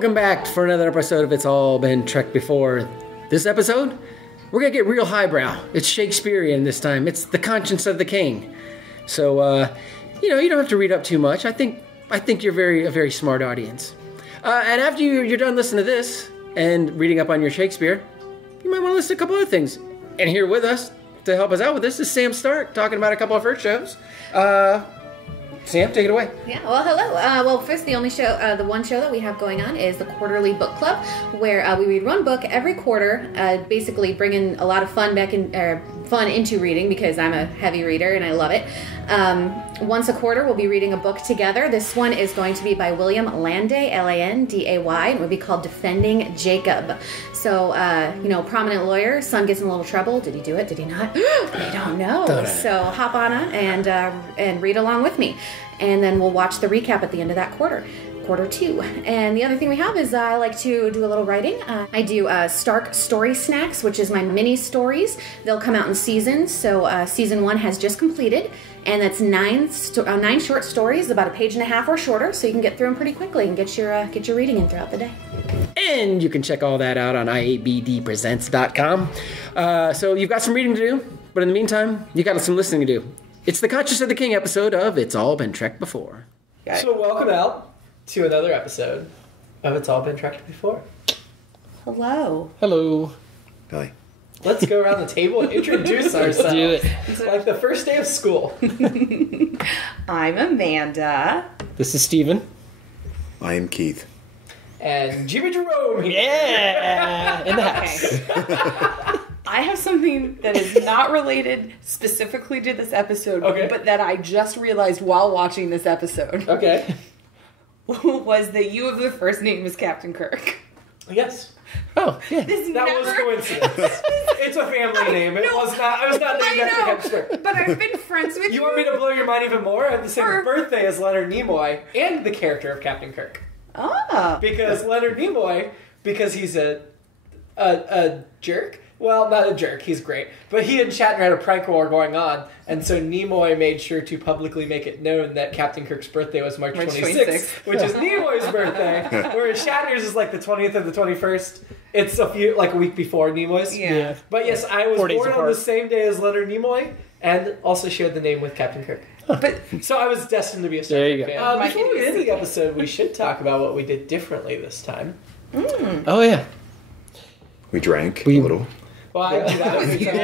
Welcome back for another episode of It's All Been Trek Before. This episode, we're going to get real highbrow. It's Shakespearean this time. It's the conscience of the king. So, you don't have to read up too much. I think you're a very smart audience. And after you're done listening to this and reading up on your Shakespeare, you might want to listen to a couple other things. And here with us to help us out with this is Sam Stark talking about a couple of her shows. Sam, take it away. Yeah, well, hello. Well, first, the one show that we have going on is the Quarterly Book Club, where we read one book every quarter, basically bringing a lot of fun into reading, because I'm a heavy reader and I love it. Once a quarter, we'll be reading a book together. This one is going to be by William Landay, Landay, and it will be called Defending Jacob. So, prominent lawyer, son gets in a little trouble. Did he do it? Did he not? We don't know. So hop on and read along with me. And then we'll watch the recap at the end of that quarter 2. And the other thing we have is I like to do a little writing. I do Stark Story Snacks, which is my mini stories. They'll come out in seasons. So season 1 has just completed, and that's 9 short stories, about a page and a half or shorter, so you can get through them pretty quickly and get your reading in throughout the day. And you can check all that out on IABDpresents.com. So you've got some reading to do, but in the meantime, you got some listening to do. It's the Conscience of the King episode of It's All Been Trek Before. So welcome out to another episode of It's All Been Trek Before. Hello. Hello. Hi. Let's go around the table and introduce ourselves. Let's do it. It's like the first day of school. I'm Amanda. This is Steven. I am Keith. And Jimmy-Jerome here. Yeah! In the house. I have something that is not related specifically to this episode, but that I just realized while watching this episode. Okay. Was that you have the first name as Captain Kirk. Yes. Oh, yeah. That was coincidence. It's a family name. I was not named after Captain Kirk. But I've been friends with you. You want me to blow your mind even more? I have the same birthday as Leonard Nimoy and the character of Captain Kirk. Oh. Because Leonard Nimoy, because he's a jerk. Well, not a jerk. He's great. But he and Shatner had a prank war going on, and so Nimoy made sure to publicly make it known that Captain Kirk's birthday was March 26th, which is Nimoy's birthday, whereas Shatner's is like the 20th or the 21st. It's a week before Nimoy's. Yeah. But yes, I was born on the same day as Leonard Nimoy, and also shared the name with Captain Kirk. But so I was destined to be a Star Trek fan. Before we get into the episode, we should talk about what we did differently this time. Oh, yeah. We drank a little. Well, I do that every time.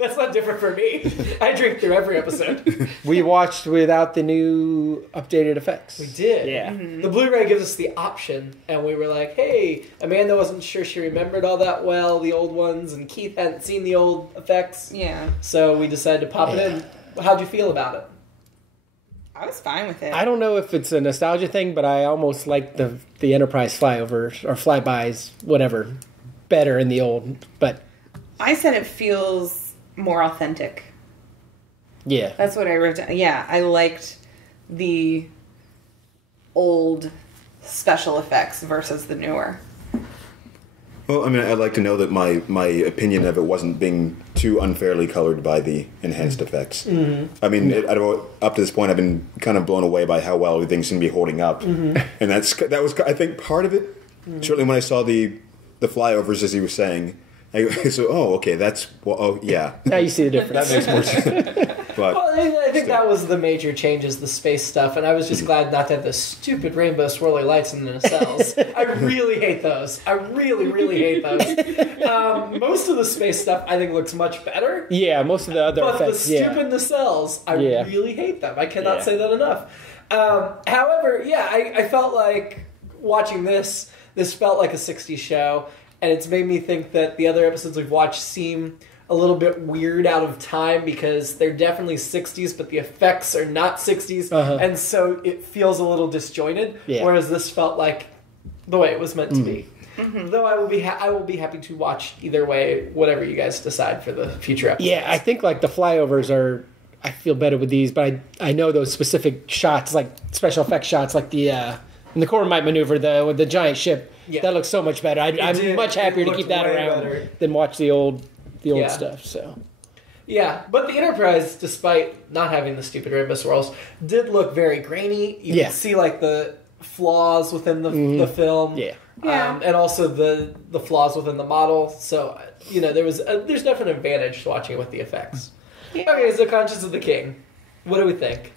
That's not different for me. I drink through every episode. We watched without the new updated effects. We did. Yeah. Mm-hmm. The Blu-ray gives us the option, and we were like, hey, Amanda wasn't sure she remembered all that well, the old ones, and Keith hadn't seen the old effects. Yeah. So we decided to pop it in. How'd you feel about it? I was fine with it. I don't know if it's a nostalgia thing, but I almost like the Enterprise flyovers or flybys, whatever, better in the old. But I said it feels more authentic. Yeah. That's what I wrote down. Yeah, I liked the old special effects versus the newer. Well, I mean, I'd like to know that my opinion of it wasn't being too unfairly colored by the enhanced effects. Mm-hmm. I mean, up to this point, I've been kind of blown away by how well everything seemed to be holding up. Mm-hmm. And that was, I think, part of it. Mm-hmm. Certainly when I saw the flyovers, as he was saying, yeah. Now you see the difference. That makes more sense. But I think that was the major changes, the space stuff, and I was just glad not to have the stupid rainbow swirly lights in the nacelles. I really hate those. I really, really hate those. Most of the space stuff, I think, looks much better. Yeah, most of the other effects, But the stupid nacelles, I really hate them. I cannot say that enough. However, I felt like watching this felt like a 60s show, and it's made me think that the other episodes we've watched seem a little bit weird out of time because they're definitely 60s, but the effects are not 60s, and so it feels a little disjointed, whereas this felt like the way it was meant to be. Mm-hmm. Though I will be happy to watch either way, whatever you guys decide for the future episodes. Yeah, I think like the flyovers are, I feel better with these, but I know those specific shots, like special effects shots, like the in the Cormite maneuver, with the giant ship, that looks so much better. I'm much happier to keep that around than watch the old stuff. So yeah, but the Enterprise, despite not having the stupid rainbow swirls, did look very grainy. You could see like the flaws within the film. Yeah. And also the flaws within the model. So, there's definitely an advantage to watching it with the effects. Yeah. Okay, so Conscience of the King. What do we think?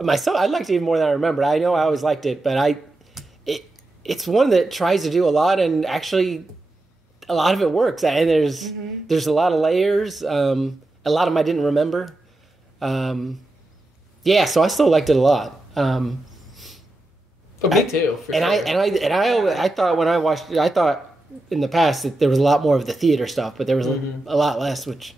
Myself, I liked it even more than I remember. I know I always liked it, but it's one that tries to do a lot, and actually a lot of it works. And there's a lot of layers. A lot of them I didn't remember. So I still liked it a lot. Me too. For and sure. I thought when I watched it, I thought in the past that there was a lot more of the theater stuff, but there was a lot less, which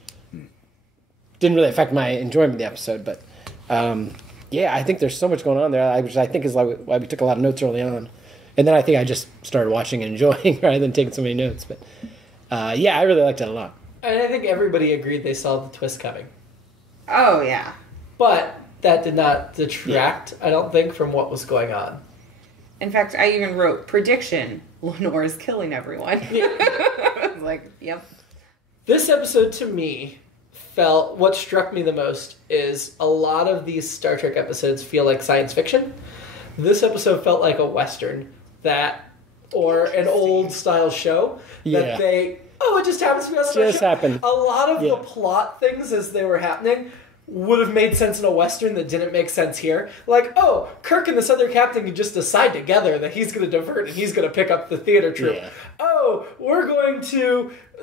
didn't really affect my enjoyment of the episode. But I think there's so much going on there, which I think is why we took a lot of notes early on. And then I think I just started watching and enjoying rather than taking so many notes. But I really liked it a lot. And I think everybody agreed they saw the twist coming. Oh, yeah. But that did not detract, I don't think, from what was going on. In fact, I even wrote, prediction, Lenore's killing everyone. I was like, yep. This episode, to me, what struck me the most is a lot of these Star Trek episodes feel like science fiction. This episode felt like a Western or an old style show that it just happens to be a special. Just happened. A lot of the plot things as they were happening would have made sense in a Western that didn't make sense here. Like, Kirk and this other captain can just decide together that he's going to divert and he's going to pick up the theater troupe. Yeah.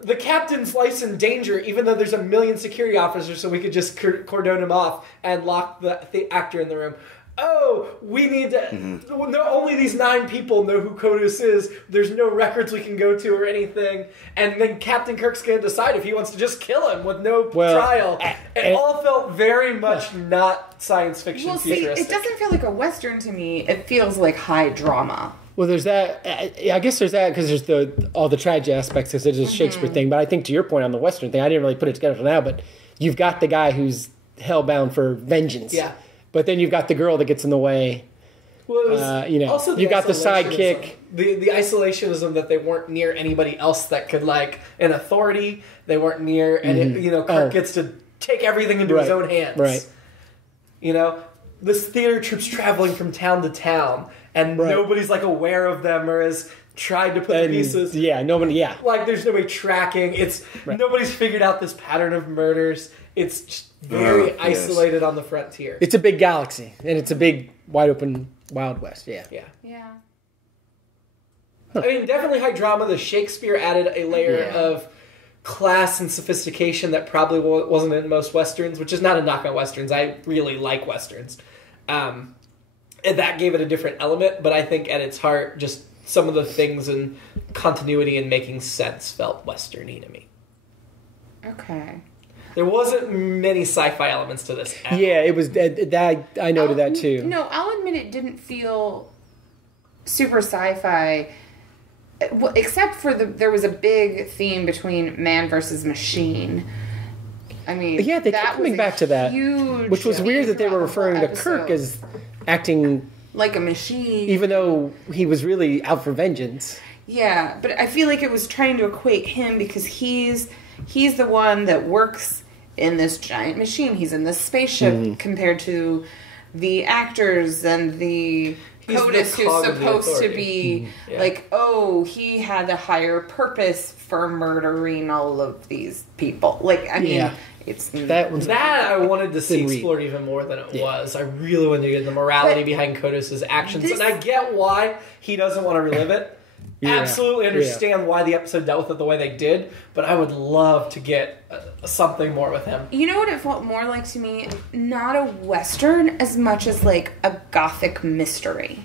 The captain's life's in danger, even though there's a million security officers, so we could just cordon him off and lock the actor in the room. We need to... Only these 9 people know who Kodos is. There's no records we can go to or anything. And then Captain Kirk's going to decide if he wants to just kill him with no trial. It all felt very much not science fiction futuristic. It doesn't feel like a Western to me. It feels like high drama. Well, there's that. I guess there's that because there's all the tragic aspects because it's a Shakespeare thing. But I think to your point on the Western thing, I didn't really put it together for now, but you've got the guy who's hellbound for vengeance. Yeah. But then you've got the girl that gets in the way. Well, also you've got the sidekick. The isolationism that they weren't near anybody else that could, an authority. They weren't near, and Kirk gets to take everything into his own hands. Right. This theater troupe's traveling from town to town, and nobody's, aware of them or has tried to put the pieces. Yeah, nobody, there's nobody tracking. Nobody's figured out this pattern of murders. It's just very isolated on the frontier. It's a big galaxy, and it's a big, wide open Wild West. Yeah. I mean, definitely high drama. The Shakespeare added a layer of class and sophistication that probably wasn't in most Westerns, which is not a knock on Westerns. I really like Westerns. And that gave it a different element, but I think at its heart, just some of the things and continuity and making sense felt Western-y to me. Okay. There wasn't many sci-fi elements to this. It was. I noted that too. No, I'll admit it didn't feel super sci-fi, except for there was a big theme between man versus machine. I mean, they kept coming back to that, which was weird that they were referring to Kirk as acting like a machine, even though he was really out for vengeance. Yeah, but I feel like it was trying to equate him because he's the one that works in this giant machine. He's in this spaceship compared to the actors and the POTUS who's supposed to be he had a higher purpose for murdering all of these people. It's that I wanted to see explored even more than it was. I really wanted to get the morality behind Kodos' actions, and I get why he doesn't want to relive it. Absolutely understand why the episode dealt with it the way they did, but I would love to get something more with him. You know what it felt more like to me? Not a Western as much as a gothic mystery.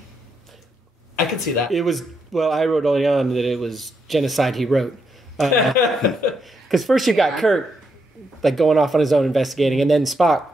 I could see that. It was, I wrote early on that it was genocide he wrote. Because first you got Kirk going off on his own investigating, and then Spock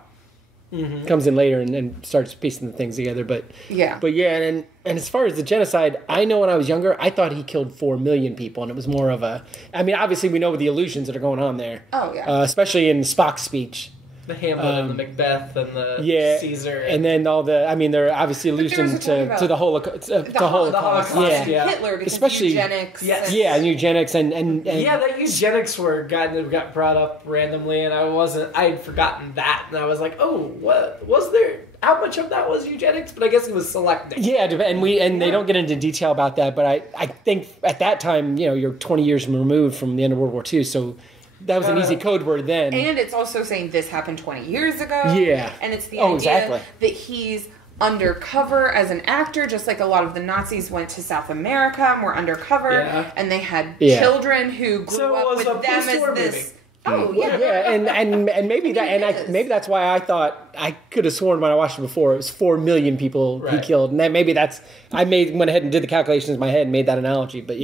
comes in later and starts piecing the things together. But and as far as the genocide, I know when I was younger, I thought he killed 4 million people, and it was more of a... I mean, obviously we know the illusions that are going on there. Oh, yeah. Especially in Spock's speech. The Hamlet and the Macbeth and the Caesar. And then all the, I mean, they're obviously allusion to the Holocaust. The Holocaust. Yeah. Hitler, because especially eugenics. Yes. And eugenics and yeah, that eugenics word got brought up randomly, and I had forgotten that, and I was like, oh, what was there? How much of that was eugenics? But I guess it was selective. Yeah, and they don't get into detail about that, but I think at that time, you're 20 years removed from the end of World War II, so that was an easy code word then. And it's also saying this happened 20 years ago. Yeah. And it's the idea that he's undercover as an actor, just like a lot of the Nazis went to South America and were undercover, and they had children who grew up with them as this... Movie. Oh yeah, and maybe maybe that's why I thought I could have sworn when I watched it before it was 4 million people he killed, and maybe that's went ahead and did the calculations in my head and made that analogy. But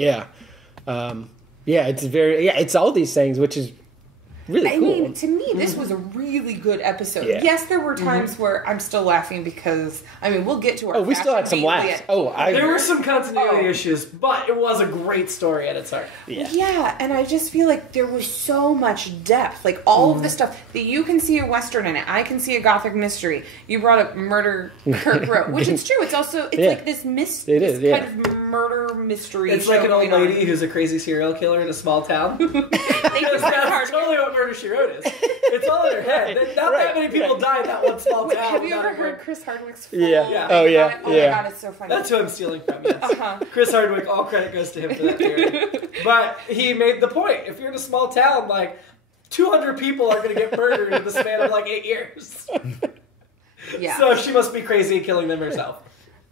it's all these things, which is really cool. I mean, to me, this was a really good episode. Yeah. Yes, there were times where I'm still laughing because, we'll get to our... Oh, we still had some laughs. There were some continuity issues, but it was a great story at its heart. Yeah, and I just feel like there was so much depth. Like, all of the stuff that you can see a Western in it. I can see a Gothic mystery. You brought up Murder Kurt wrote, which is true. It's also, like this kind of murder mystery. It's like an old lady who's a crazy serial killer in a small town. That's totally what Murder, She Wrote is. It's all in her head. Not that many people die in that one small town. Have you ever heard Chris Hardwick's full? Yeah. Oh my god, it's so funny. That's who I'm stealing from, yes. Chris Hardwick, all credit goes to him for that period. But he made the point. If you're in a small town, 200 people are going to get murdered in the span of 8 years. Yeah. So she must be crazy killing them herself.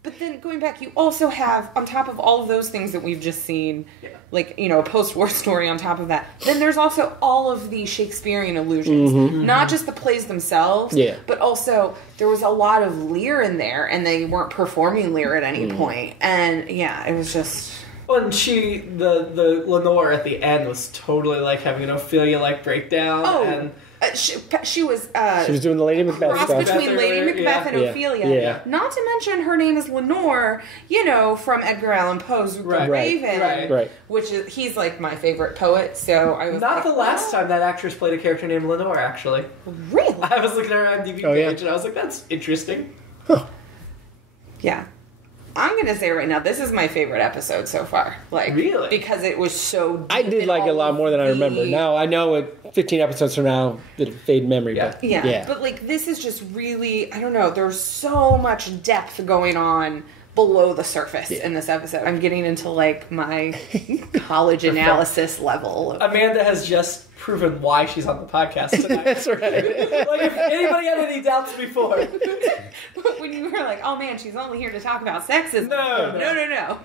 But then going back, you also have, on top of all of those things that we've just seen, a post-war story on top of that, then there's also all of the Shakespearean allusions. Not just the plays themselves, but also there was a lot of Lear in there, and they weren't performing Lear at any point. And, it was just... Well, and the Lenore at the end was totally having an Ophelia breakdown. Oh, and she was doing the Lady Macbeth cross stuff. between Lady Macbeth and Ophelia. Yeah. Not to mention her name is Lenore, from Edgar Allan Poe's The Raven. Right. Which is, he's my favorite poet, so I was not the last time that actress played a character named Lenore, actually. Really? I was looking at her IMDb page and I was like, that's interesting. Huh. Yeah. I'm going to say right now, this is my favorite episode so far. Really? Because it was so deep. I did like it a lot more than I remember. Now, I know 15 episodes from now, it'll fade memory. But But this is just really, I don't know, there's so much depth going on below the surface in this episode. I'm getting into my college analysis level. Amanda has just proven why she's on the podcast tonight. That's right. If anybody had any doubts before. When you were like, oh man, she's only here to talk about sexism. No.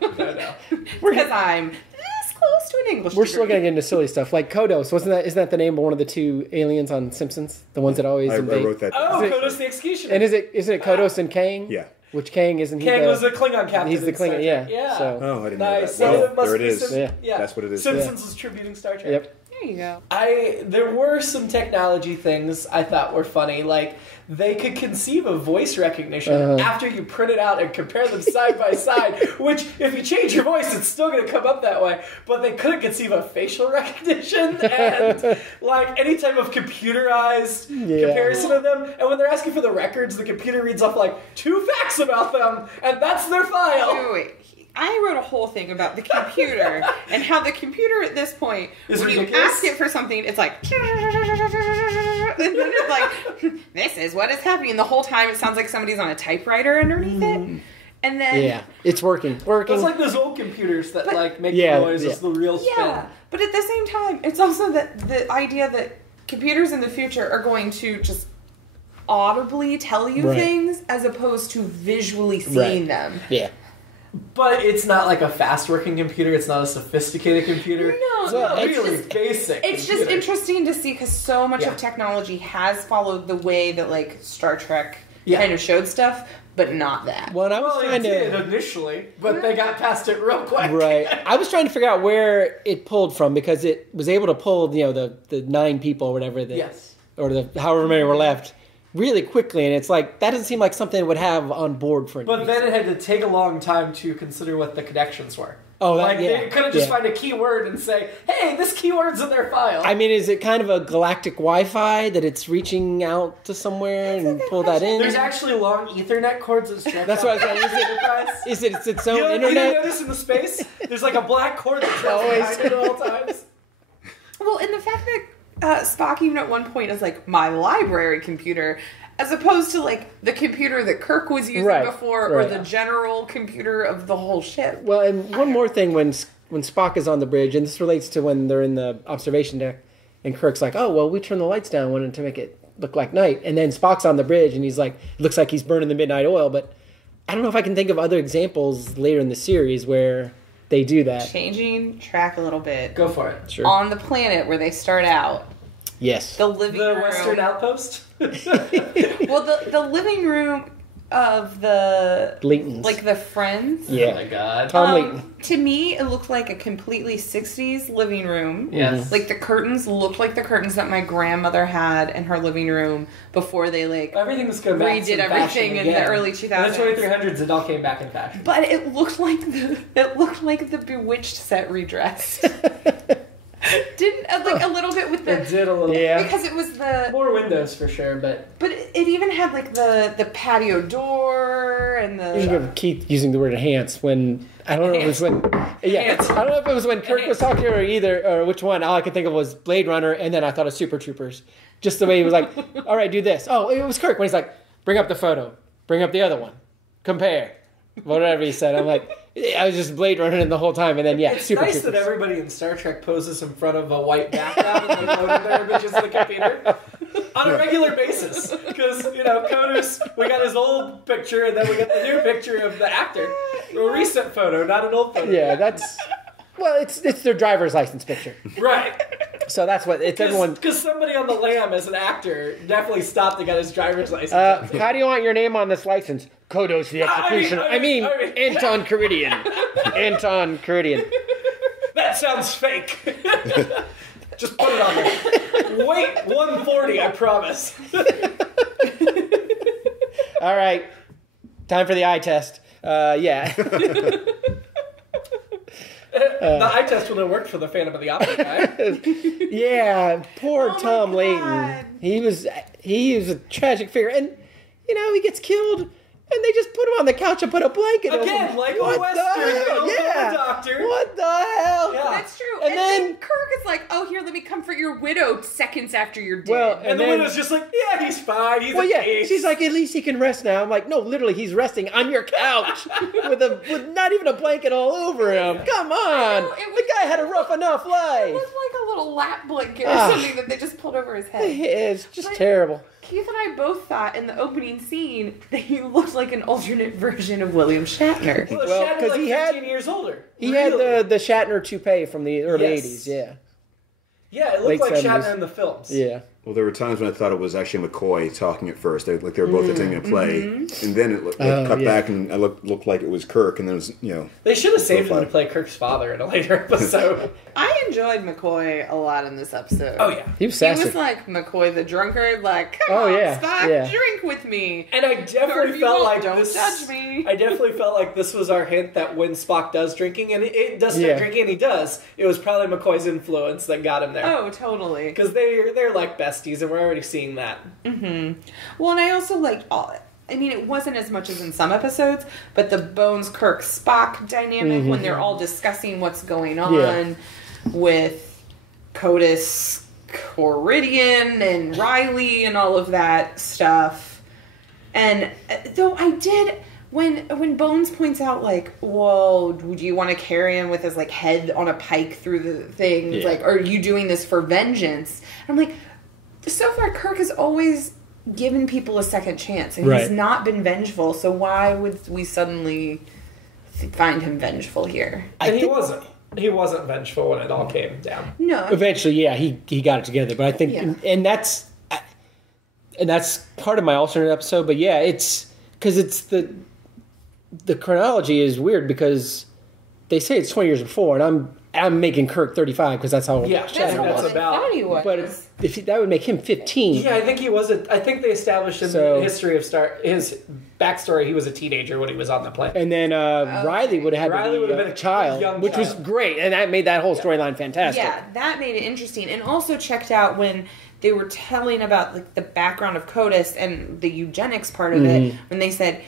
Because I'm this close to an English We're degree. still getting into silly stuff. Kodos, isn't that the name of one of the two aliens on Simpsons? The ones that always invade? I wrote that down. Oh, Kodos the Executioner. And isn't it Kodos and Kang? Yeah. Which Kang isn't he? Kang was the Klingon captain. He's the Klingon, yeah. So. Oh, I didn't nice. know that. So Well, there it is. That's what it is. Simpsons was tributing Star Trek. Yep. There you go. There were some technology things I thought were funny, they could conceive of voice recognition after you print it out and compare them side by side, which, if you change your voice, it's still going to come up that way. But they couldn't conceive of facial recognition and, any type of computerized comparison of them. And when they're asking for the records, the computer reads off, 2 facts about them, and that's their file. Wait. I wrote a whole thing about the computer and how the computer at this point, when you ask it for something, it's and then it's this is what is happening. The whole time it sounds like somebody's on a typewriter underneath it. And then... it's working. It's like those old computers that, make noise. It's the real spin. Yeah, but at the same time, it's also the idea that computers in the future are going to just audibly tell you things as opposed to visually seeing them. Yeah. But it's not a fast-working computer. It's not a sophisticated computer. No, it's really basic. It's just interesting to see because so much of technology has followed the way that Star Trek kind of showed stuff, but not that. Well, I was trying to initially, but they got past it real quick. Right. I was trying to figure out where it pulled from because it was able to pull the 9 people or whatever. Or however many were left. really quickly, and it's like, that doesn't seem like something it would have on board for But then it had to take a long time to consider what the connections were. Oh, they couldn't just find a keyword and say, hey, this keyword's in their file. I mean, is it kind of a galactic Wi-Fi that it's reaching out to somewhere and pull that in? There's actually long Ethernet cords that stretch That's what I was saying. Is it its own internet? You didn't notice in the space? There's like a black cord that travels behind it at all times. Well, and the fact that Spock even at one point is like, my library computer, as opposed to like the computer that Kirk was using before, or the general computer of the whole ship. Well, and one more thing, when Spock is on the bridge, and this relates to when they're in the observation deck, and Kirk's like, oh, well, we turned the lights down, wanted to make it look like night. And then Spock's on the bridge, and he's like, it looks like he's burning the midnight oil. But I don't know if I can think of other examples later in the series where they do that. Changing track a little bit. Go for it. Sure. On the planet where they start out. Yes. The living room. The Western Outpost? Well, the living room of the... Laytons. Like the friends. Yeah. Oh my god. Tom Layton. To me, it looked like a completely 60s living room. Yes. Like the curtains looked like the curtains that my grandmother had in her living room before they everything was going back redid everything in the early 2000s. In the 2300s, it all came back in fashion. But it looked like the Bewitched set redress. Didn't like a little bit with the It did a little bit. because it was the More windows for sure, but it even had like the patio door and You remember Keith using the word enhance when I don't know if it was when Enhance. I don't know if it was when Kirk was talking or which one. All I could think of was Blade Runner, and then I thought of Super Troopers. Just the way he was like, all right, do this. Oh, it was Kirk when he's like, bring up the photo, bring up the other one, compare, whatever he said. I'm like, I was just Blade Running the whole time, and then it's Super nice Troopers. that everybody in Star Trek poses in front of a white background and they load their images in the computer on a regular basis. Because, Coders, we got his old picture, and then we got the new picture of the actor. A recent photo, not an old photo. Yeah, it's their driver's license picture. Right. So that's what it's everyone. Because somebody on the lam as an actor definitely stopped and got his driver's license. How do you want your name on this license? Kodos the Executioner. I mean Anton Caridian. Anton Caridian. That sounds fake. Just put it on there. Wait, 140, I promise. All right. Time for the eye test. Yeah. The eye test would have worked for the Phantom of the Opera guy. Yeah, poor Tom God. Layton. He was a tragic figure, and he gets killed. And they just put him on the couch and put a blanket over him. Again, like what a Western, they don't go to doctor. What the hell? Yeah. That's true. And And then- then Kirk is like, "Oh, here, let me comfort your widow." Seconds after you're dead. Well, And the then- widow's just like, yeah, he's fine. He's Well, a yeah. case. She's like, at least he can rest now. I'm like, no, literally, he's resting on your couch with not even a blanket all over him. Come on, know, it was- the guy had a rough enough it life. looked like a little lap blanket or Ah. something that they just pulled over his head. It's just But- terrible. Keith and I both thought in the opening scene that he looked like an alternate version of William Shatner. Well, Well, Shatner's 'cause like he 15 had- years older. He Really? had the Shatner toupee from the early Yes. 80s. Yeah, Yeah, it late looked like 70s. Shatner in the films. yeah. Well, there were times when I thought it was actually McCoy talking at first. They were both attending a play, and then it cut yeah. back, and it looked like it was Kirk, and then it was They should have saved him Profile. to play Kirk's father in a later episode. I enjoyed McCoy a lot in this episode. Oh, yeah. He was He sassy. was like McCoy the drunkard, like, come Oh, on, yeah, Spock, yeah. drink with me. And I Or definitely if you felt won't, like don't this. judge me. I definitely felt like this was our hint that when Spock does drinking, and it does start Yeah. drinking, and he does, it was probably McCoy's influence that got him there. Oh, totally. Because they're like besties, and we're already seeing that. Well, and I also liked I mean, it wasn't as much as in some episodes, but the Bones Kirk Spock dynamic when they're all discussing what's going on Yeah. with CODIS, Coridian, and Riley, and all of that stuff. And though I did. When Bones points out, like, well, do you want to carry him with his, like, head on a pike through the thing? Yeah. Like, are you doing this for vengeance? I'm like, so far, Kirk has always given people a second chance, and Right. he's not been vengeful, so why would we suddenly find him vengeful here? And he wasn't. He wasn't vengeful when it all came down. No. Eventually, yeah, he got it together. But I think, Yeah. and that's part of my alternate episode. But yeah, it's because it's the chronology is weird because they say it's 20 years before, and I'm making Kirk 35 because that's how Yeah, Shatner that's was. about. I thought he was. But if that would make him 15. Yeah, I think he was. I think they established in the history of his backstory, he was a teenager when he was on the planet. And then Riley would have had to be a child, which was great, and that made that whole storyline fantastic. Yeah, that made it interesting, and also checked out when they were telling about like the background of CODIS and the eugenics part of it, when they said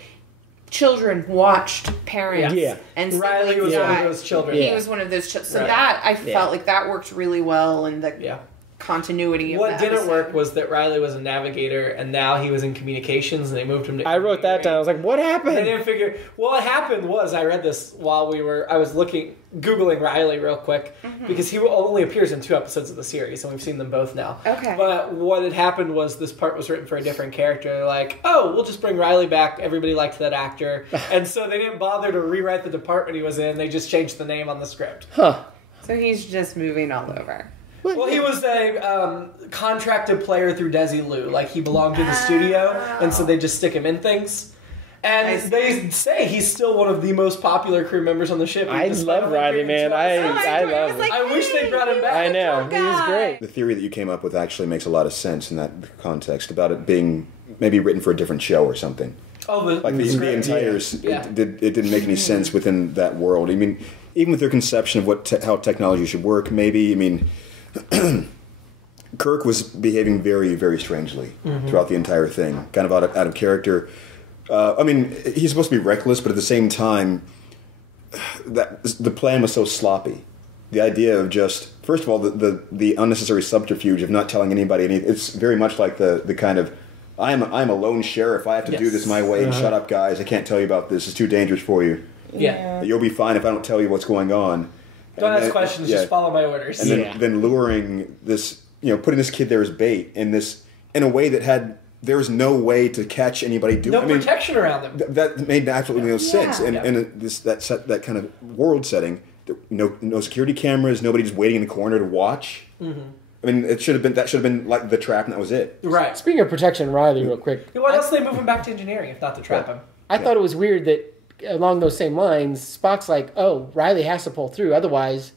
children watched parents, and Riley was one of those children. He was one of those children. So that I felt like that worked really well in the continuity of what didn't work was that Riley was a navigator and now he was in communications and they moved him to I wrote that down. I was like, what happened? They didn't figure. What happened was, I read this while I was Googling Riley real quick, because he only appears in 2 episodes of the series and we've seen them both now. Okay. But what had happened was this part was written for a different character. They're like, oh, we'll just bring Riley back. Everybody liked that actor. And so they didn't bother to rewrite the department he was in. They just changed the name on the script. Huh. So he's just moving all over. Well, he was a contracted player through Desilu. Like, he belonged to the studio, and so they just stick him in things. And they say he's still one of the most popular crew members on the ship. I love Riley, man. I love him. I wish they brought him back. I know. He was great. The theory that you came up with actually makes a lot of sense in that context, about it being maybe written for a different show or something. Oh, like the entire it didn't make any sense within that world. I mean, even with their conception of how technology should work, maybe, I mean, Kirk was behaving very, very strangely throughout the entire thing, kind of out of character. I mean, he's supposed to be reckless, but at the same time, the plan was so sloppy. The idea of just, first of all, the unnecessary subterfuge of not telling anybody anything. It's very much like the kind of, I'm a lone sheriff. I have to do this my way. And shut up, guys. I can't tell you about this. It's too dangerous for you. Yeah. You'll be fine if I don't tell you what's going on. Don't ask questions. Just follow my orders. And then luring this, putting this kid there as bait in a way that there was no way to catch anybody doing. No protection around them. That made absolutely no sense. And that kind of world setting, no security cameras, nobody just waiting in the corner to watch. I mean, that should have been like the trap, and that was it. Right. Speaking of protection, Riley, real quick. Why else did they move him back to engineering if not to trap him? I thought it was weird that along those same lines, Spock's like, oh, Riley has to pull through, otherwise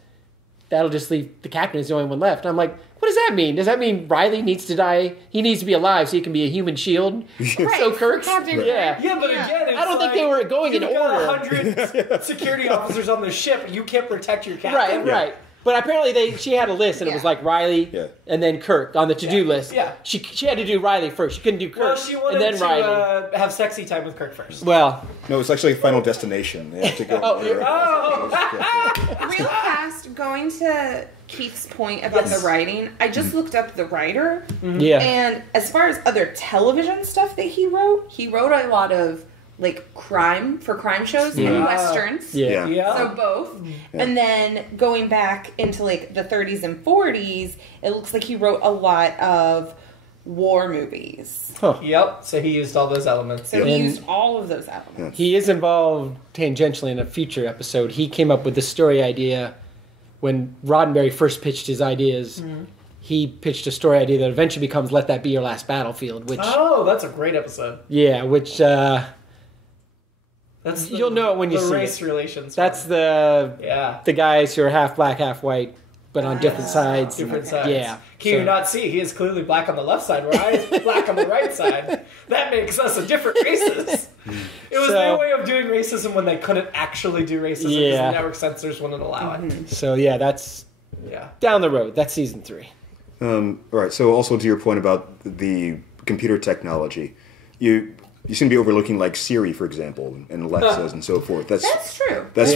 that'll just leave the captain as the only one left. And I'm like, what does that mean? Does that mean Riley needs to die? He needs to be alive so he can be a human shield? So Kirk's... Yeah, but again, I don't think they were going in order. 100 security officers on the ship. You can't protect your captain. Right. But apparently she had a list, and it was like Riley and then Kirk on the to-do list. Yeah. She had to do Riley first. She couldn't do Kirk she wanted and then to Riley. Have sexy time with Kirk first. Well... No, it's actually Final Destination. They have to go... Real fast, going to Keith's point about the writing, I just looked up the writer. Yeah. And as far as other television stuff that he wrote a lot of crime shows and westerns. Yeah. So both. And then going back into the 30s and 40s, it looks like he wrote a lot of war movies. Huh. Yep. So he used all those elements. So he used all of those elements. He is involved tangentially in a future episode. He came up with the story idea when Roddenberry first pitched his ideas. He pitched a story idea that eventually becomes Let That Be Your Last Battlefield, which... Oh, that's a great episode. Yeah, which... you'll know it when you see the race it. relations. That's the guys who are half black, half white, but on different sides. Different sides. Yeah. Can you not see? He is clearly black on the left side, where I is black on the right side. That makes us a different races. It was their way of doing racism when they couldn't actually do racism because the network censors wouldn't allow it. So that's down the road. That's season 3. Right. So also to your point about the computer technology, you seem to be overlooking Siri, for example, and Alexas and so forth. That's true. That's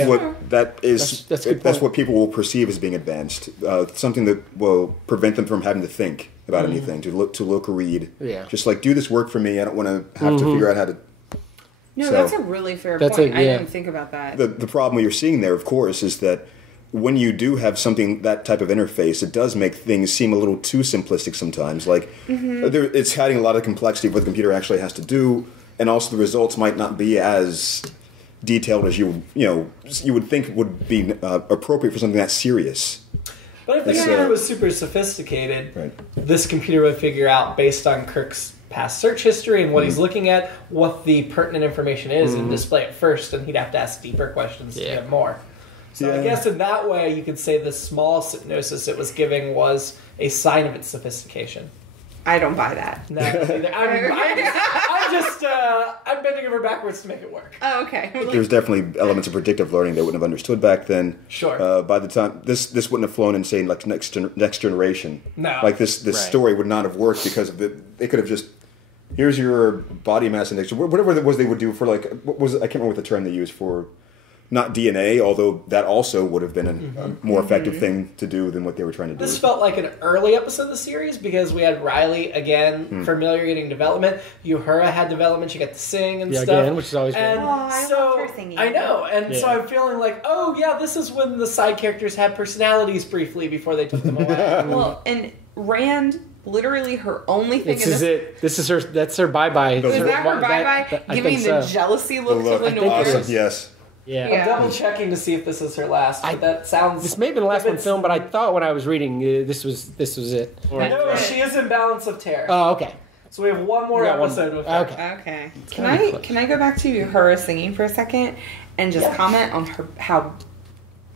that's what people will perceive as being advanced. Something that will prevent them from having to think about anything, to look or read. Yeah. Just do this work for me. I don't want to have to figure out how to. No, that's a really fair point. I didn't think about that. The problem you're seeing there, of course, is that when you do have that type of interface, it does make things seem a little too simplistic sometimes. It's hiding a lot of complexity of what the computer actually has to do, and also the results might not be as detailed as you would think would be appropriate for something that serious. But if the computer was super sophisticated, this computer would figure out, based on Kirk's past search history and what he's looking at, what the pertinent information is and display it first, and he'd have to ask deeper questions to get more. So I guess in that way, you could say the small hypnosis it was giving was a sign of its sophistication. I don't buy that. No, either. I'm bending over backwards to make it work. Oh, okay. There's definitely elements of predictive learning they wouldn't have understood back then. Sure. By the time this wouldn't have flown in, say, like next generation. No. Like this story would not have worked because of they could have just, here's your body mass index, whatever it was they would do for like, what was it? I can't remember what the term they used for. Not DNA, although that also would have been a more effective thing to do than what they were trying to do. This felt like an early episode of the series because we had Riley, again, familiar getting development. Uhura had development. She got to sing and stuff. Again, which is always good. I loved her singing. I know. And so I'm feeling like, oh, yeah, this is when the side characters had personalities briefly before they took them away. Well, and Rand... Literally, her only thing this is it. This is her. That's her bye-bye. Was that her bye-bye? Giving the jealousy look to Lenore. Awesome. Yes. Yeah. I'm double checking to see if this is her last. But that sounds. This may have been the last one filmed, but I thought when I was reading this was it. No, she is in Balance of Terror. Oh, okay. So we have one more episode with her. Okay. Can I go back to her singing for a second and just comment on how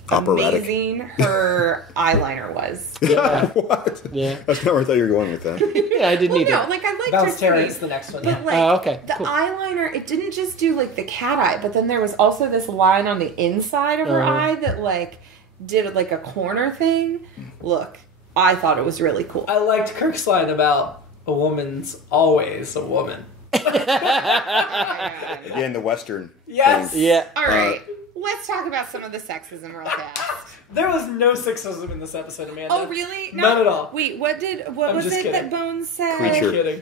operatic. Amazing her eyeliner was. Yeah. What? Yeah. That's not where I thought you were going with that. Yeah, I didn't either. No, like I liked Balance her Terror singing. is the next one. But like, okay. the Cool. eyeliner, it didn't just do like the cat eye, but then there was also this line on the inside of her eye that like did like a corner thing. Look, I thought it was really cool. I liked Kirk's line about a woman's always a woman. Again, the Western. Yes. thing. Yeah. All right, let's talk about some of the sexism real fast. There was no sexism in this episode, Amanda. Oh, really? No. None at all. Wait, what was just it kidding. that Bones said? Creature. Kidding.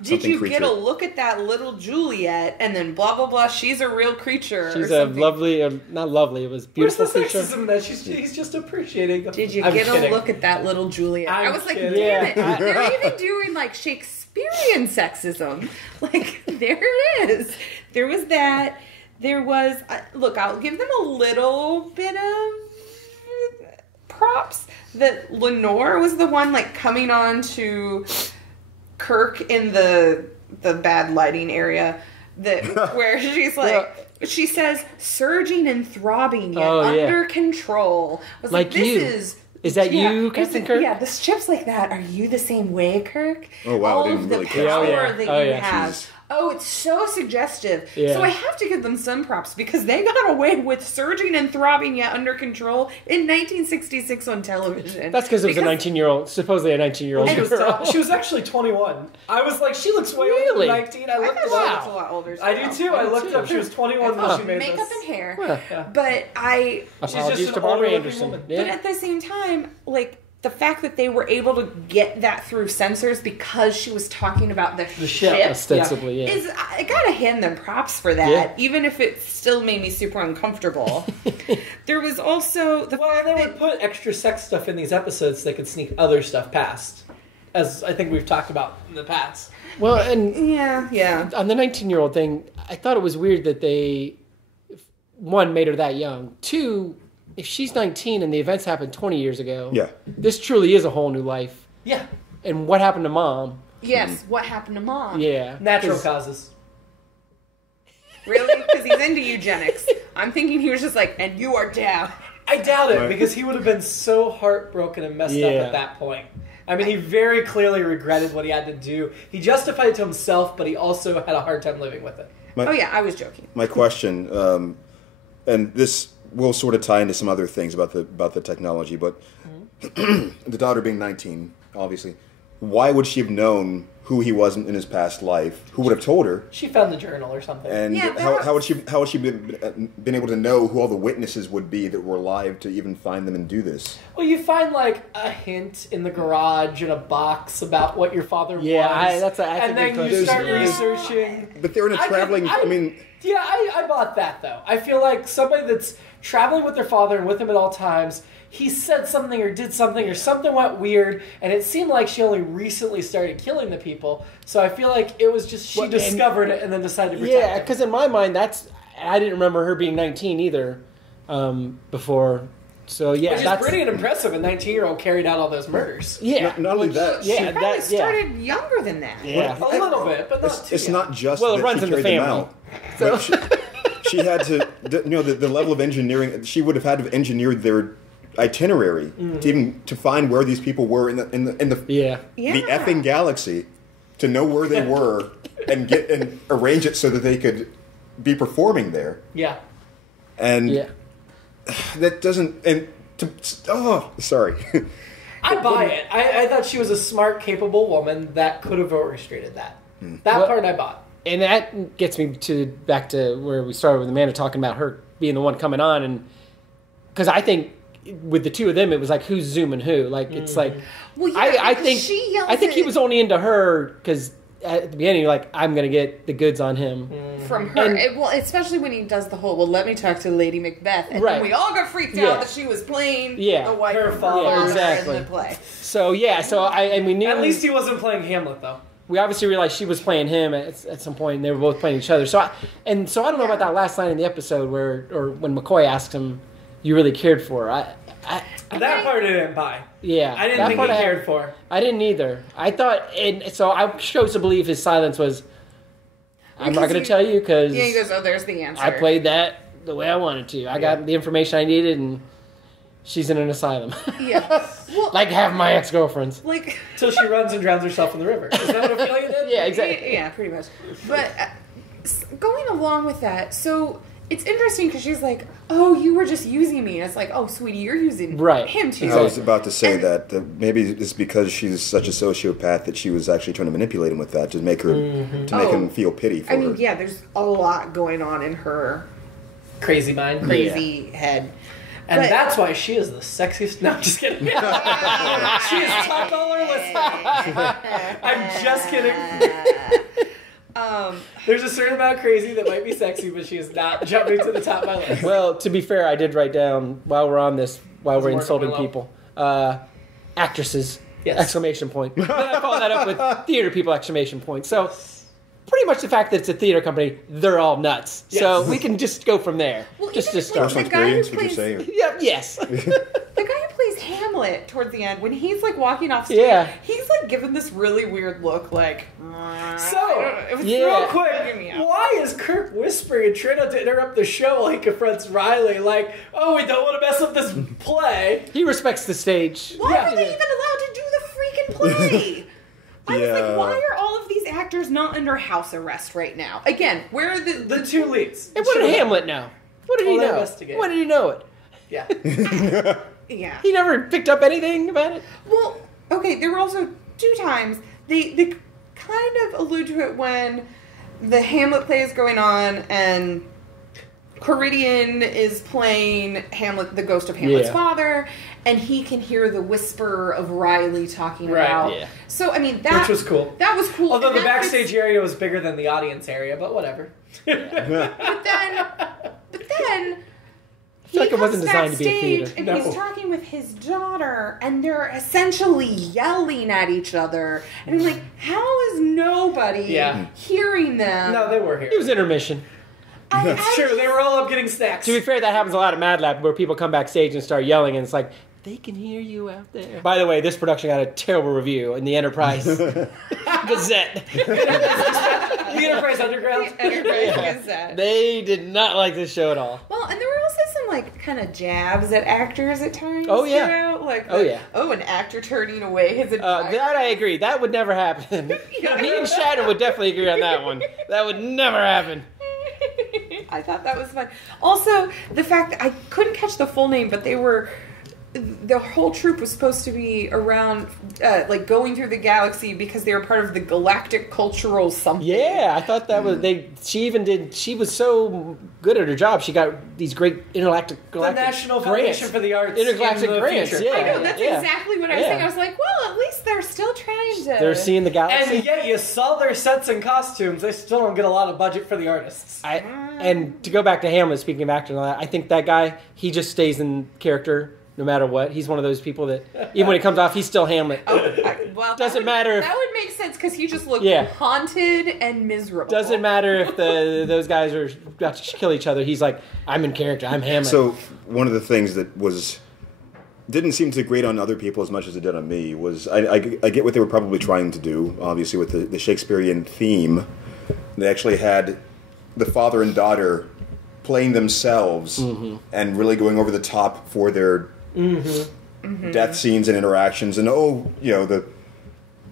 Did you creature. get a look at that little Juliet and then blah blah blah? She's a real creature. She's or a something. lovely, not lovely. It was Where's beautiful the creature. sexism that he's just appreciating? Did you I'm get kidding. a look at that little Juliet? I I'm was like, kidding. damn it. Yeah. They're even doing like Shakespearean sexism. Like, there it is. There was that. There was, look, I'll give them a little bit of props that Lenore was the one like coming on to Kirk in the bad lighting area that where she's like she says surging and throbbing yet under control. I was like, this is that you, Captain Kirk? Yeah, this chip's like that. Are you the same way, Kirk? Oh, wow, I All didn't of the really catch power that. that you Yeah. have. Jeez. Oh, it's so suggestive. Yeah. So I have to give them some props because they got away with surging and throbbing yet under control in 1966 on television. That's because it was a 19-year-old, supposedly a 19-year-old girl. She was actually 21. I I was like, she looks way Really? older than 19. I looked thought it she up. looks a lot older. I do too. I looked it up. She was 21 when she made makeup this. and hair. Yeah. But Apologies just to an Barbara older-looking Anderson. woman. But Yeah. at the same time, like, the fact that they were able to get that through censors because she was talking about the ship Ostensibly, yeah. is, I gotta hand them props for that, Yeah. even if it still made me super uncomfortable. There was also the fact They that would put extra sex stuff in these episodes so they could sneak other stuff past, as I think we've talked about in the past. Well, and yeah. on the 19-year-old thing, I thought it was weird that they, one, made her that young. Two, if she's 19 and the events happened 20 years ago, this truly is a whole new life. Yeah. And what happened to Mom? Yes, what happened to Mom? Yeah. Natural causes. Really? Because he's into eugenics. I'm thinking he was just like, and you are down. I doubt it, because he would have been so heartbroken and messed up at that point. I mean, he very clearly regretted what he had to do. He justified it to himself, but he also had a hard time living with it. I was joking. My question, and this will sort of tie into some other things about the technology, but the daughter being 19, obviously, why would she have known who he was in his past life? Who would have told her? She found the journal or something. And how would she been able to know who all the witnesses would be that were alive to even find them and do this? Well, you find like a hint in the garage in a box about what your father was. And then you start researching. But they're in a traveling. Yeah, I bought that though. I feel like somebody that's traveling with their father and with him at all times, he said something or did something or something went weird, and it seemed like she only recently started killing the people. So I feel like it was just she discovered it and then decided to protect it. Yeah, because in my mind, I didn't remember her being 19 either before. So yeah, which is pretty impressive. A 19-year-old carried out all those murders. Yeah, not only that. She probably started younger than that. Yeah, a little bit, but not too It's young. not just well, it that runs she in the carried them family. out. So. she had to, the level of engineering, she would have had to have engineered their itinerary to find where these people were in the the effing galaxy, to know where they were and arrange it so that they could be performing there. Yeah. And that doesn't, sorry. I buy it. I thought she was a smart, capable woman that could have orchestrated that. That part I bought. And that gets me back to where we started with Amanda talking about her being the one coming on, and because I think with the two of them, it was like who's zooming who. Like it's like, well, I think he was only into her because at the beginning, like I'm gonna get the goods on him from her. Especially when he does the whole, well, let me talk to Lady Macbeth, and then we all got freaked out that she was playing the wife her father in the play. So I mean, at least he wasn't playing Hamlet though. We obviously realized she was playing him at some point, and they were both playing each other. So I don't know about that last line in the episode when McCoy asked him, "You really cared for her." That part I didn't buy. Yeah, I didn't think he cared for her. I didn't either. I thought, and so I chose to believe his silence was, "I'm not going to tell you because he goes, oh, there's the answer. I played that the way I wanted to. I got the information I needed, and she's in an asylum." Yeah. Well, like half my ex-girlfriends. Like till she runs and drowns herself in the river. Is that what Ophelia did? Yeah, exactly. Yeah, pretty much. But going along with that, so it's interesting because she's like, "Oh, you were just using me," and it's like, "Oh, sweetie, you're using him too." I was about to say that maybe it's because she's such a sociopath that she was actually trying to manipulate him with that to make her make him feel pity for her. I mean, yeah, there's a lot going on in her crazy mind, head. And that's why she is the sexiest. No, I'm just kidding. She is top dollar list. I'm just kidding. There's a certain amount of crazy that might be sexy, but she is not jumping to the top of my list. Well, to be fair, I did write down while we're on this, while we're insulting people, actresses! Exclamation point. Then I followed that up with theater people! Exclamation point. So. Pretty much the fact that it's a theater company, they're all nuts. Yes. So we can just go from there. Well, just to start. Personal experience, would you say? Yeah, yes. The guy who plays Hamlet towards the end, when he's like walking off stage, he's like giving this really weird look, like. So, real quick, why is Kirk whispering and trying to interrupt the show while he confronts Riley? Like, oh, we don't want to mess up this play. He respects the stage. Why are they even allowed to do the freaking play? I was like, why are all of these actors not under house arrest right now? Again, where are the two leads? And what did Hamlet know? What did he know? Why did he know it? Yeah. Yeah. He never picked up anything about it? Well, okay, there were also 2 times. They kind of allude to it when the Hamlet play is going on and Coridian is playing Hamlet, the ghost of Hamlet's father, and he can hear the whisper of Riley talking about. Yeah. So I mean which was cool. That was cool. Although the backstage area was bigger than the audience area, but whatever. But then I feel like it wasn't designed to be a theater. And he's talking with his daughter, and they're essentially yelling at each other. And I'm like, how is nobody hearing them? No, they were here. It was intermission. It's true. They were all up getting snacks. To be fair, that happens a lot at Mad Lab where people come backstage and start yelling, and it's like, they can hear you out there. By the way, this production got a terrible review in the Enterprise Gazette. The Enterprise Underground? The Enterprise Gazette. They did not like this show at all. Well, and there were also some, like, kind of jabs at actors at times. Oh, yeah. Like, oh, an actor turning away his advisor. That I agree. That would never happen. Me and Shatner would definitely agree on that one. That would never happen. I thought that was fun. Also, the fact that I couldn't catch the full name, but the whole troupe was supposed to be around, like going through the galaxy because they were part of the Galactic Cultural something. Yeah, I thought that was she was so good at her job. She got these great intergalactic the National Foundation for the Arts. Intergalactic grants. Future. Yeah, I know, that's exactly what I was saying. I was like, well, at least they're still trying to. They're seeing the galaxy. And yet you saw their sets and costumes. They still don't get a lot of budget for the artists. And to go back to Hamlet, speaking of acting and all that, I think that guy, he just stays in character no matter what. He's one of those people that, even when he comes off, he's still Hamlet. Doesn't matter. That would make sense because he just looked haunted and miserable. Doesn't matter if those guys are about to kill each other. He's like, I'm in character. I'm Hamlet. So one of the things that didn't seem to grate on other people as much as it did on me was I get what they were probably trying to do. Obviously, with the Shakespearean theme, they actually had the father and daughter playing themselves and really going over the top for their death scenes and interactions, and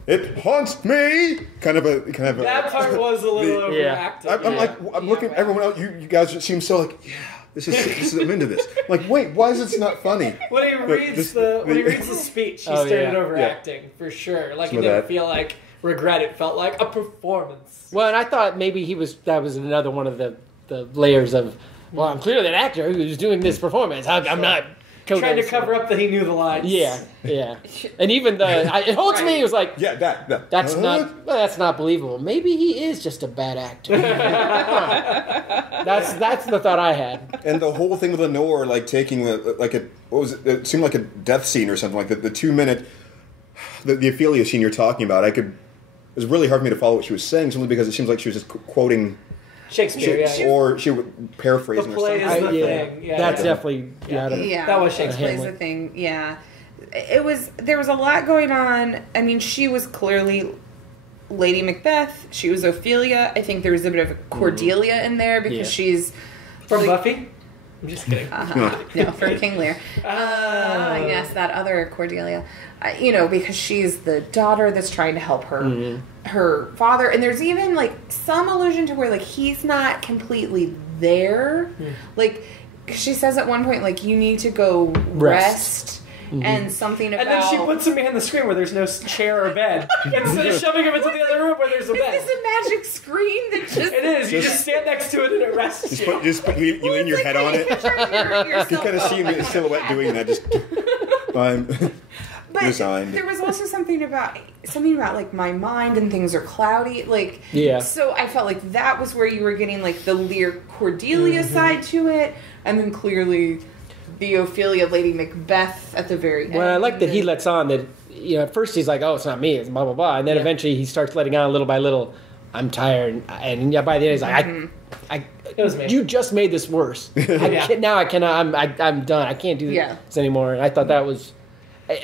it haunts me. Kind of a that part was a little overacted. I'm looking at everyone else. You guys seem so like, this is I'm into this. I'm like, wait, why is it not funny? When he reads the speech, he started overacting for sure. Like, he didn't feel like regret. It felt like a performance. Well, and I thought maybe that was another one of the layers of, well, I'm clearly an actor who's doing this performance. I'm not trying to cover up that he knew the lines. Yeah. And even it holds me. It was like, that's not believable. Maybe he is just a bad actor. That's the thought I had. And the whole thing with Lenore, like taking it seemed like a death scene or something, like the 2-minute, the Ophelia scene you're talking about. It was really hard for me to follow what she was saying, simply because it seems like she was just quoting Shakespeare, or she would paraphrasing. The play or something. is the thing. Yeah, that's definitely that was Shakespeare. Plays the thing. Yeah, there was a lot going on. I mean, she was clearly Lady Macbeth. She was Ophelia. I think there was a bit of a Cordelia in there because she's from Buffy. I'm just kidding. No, from King Lear. Yes, that other Cordelia. Because she's the daughter that's trying to help her father, and there's even like some allusion to where like he's not completely there. Like she says at one point, like, you need to go rest. And something about... And then she puts him behind the screen where there's no chair or bed. Instead of shoving him into the other room where there's a bed. Is this a magic screen that just... It is. You just stand next to it and it rests you. You lean your head on it. You kind of see the silhouette doing that. Just... But resigned. There was also something about like my mind and things are cloudy. Like, so I felt like that was where you were getting like the Lear Cordelia side to it. And then clearly... the Ophelia Lady Macbeth at the very end. Well, I like that he lets on that, at first he's like, oh, it's not me, it's blah, blah, blah. And then eventually he starts letting on little by little, I'm tired. And by the end he's like, it was me. You just made this worse. Now I cannot, I'm done. I can't do this anymore. And I thought that was,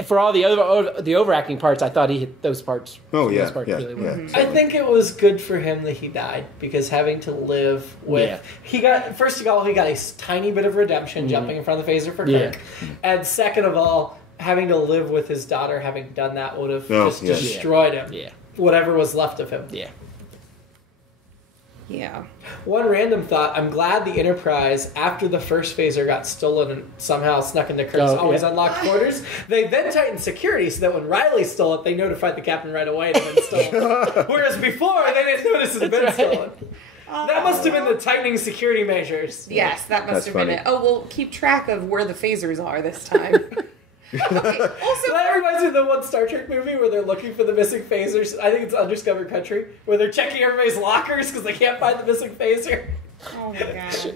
for all the overacting parts, I thought he hit those parts. Really well. I think it was good for him that he died, because having to live with he got a tiny bit of redemption jumping in front of the phaser for Kirk, and second of all, having to live with his daughter having done that would have just destroyed him. Whatever was left of him. One random thought, I'm glad the Enterprise, after the first phaser got stolen and somehow snuck into Kirk's always unlocked quarters, they then tightened security so that when Riley stole it, they notified the captain right away it had been stolen. Whereas before, they didn't notice it had been stolen. That must have been the tightening security measures. Yes, that must have been it. Oh, we'll keep track of where the phasers are this time. Okay. Also, that reminds me of the one Star Trek movie where they're looking for the missing phasers. I think it's Undiscovered Country, where they're checking everybody's lockers because they can't find the missing phaser. Oh my god.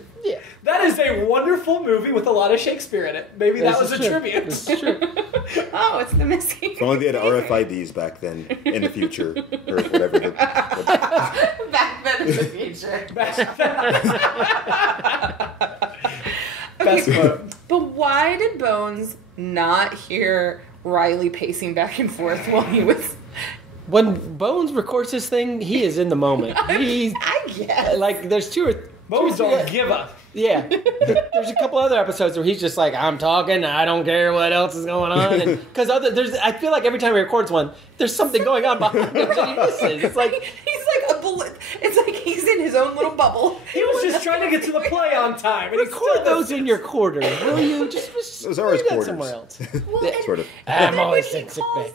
That is a wonderful movie with a lot of Shakespeare in it. Maybe that was a tribute. It's the missing. If only they had RFIDs back then, in the future, or whatever. Back then in the future. Best quote. But why did Bones not hear Riley pacing back and forth while he was... When Bones records this thing, he is in the moment. I guess. Like, there's Bones don't give up. Yeah. There's a couple other episodes where he's just like, I'm talking, I don't care what else is going on. Because I feel like every time he records one, there's something going on behind him that he misses. It's like... He's like a bullet. It's like he's in his own little bubble. He was just trying to get to the play on time. And record those in your quarter, will you? Just those are his quarters. Somewhere else. Sort of. I'm always in sick bay.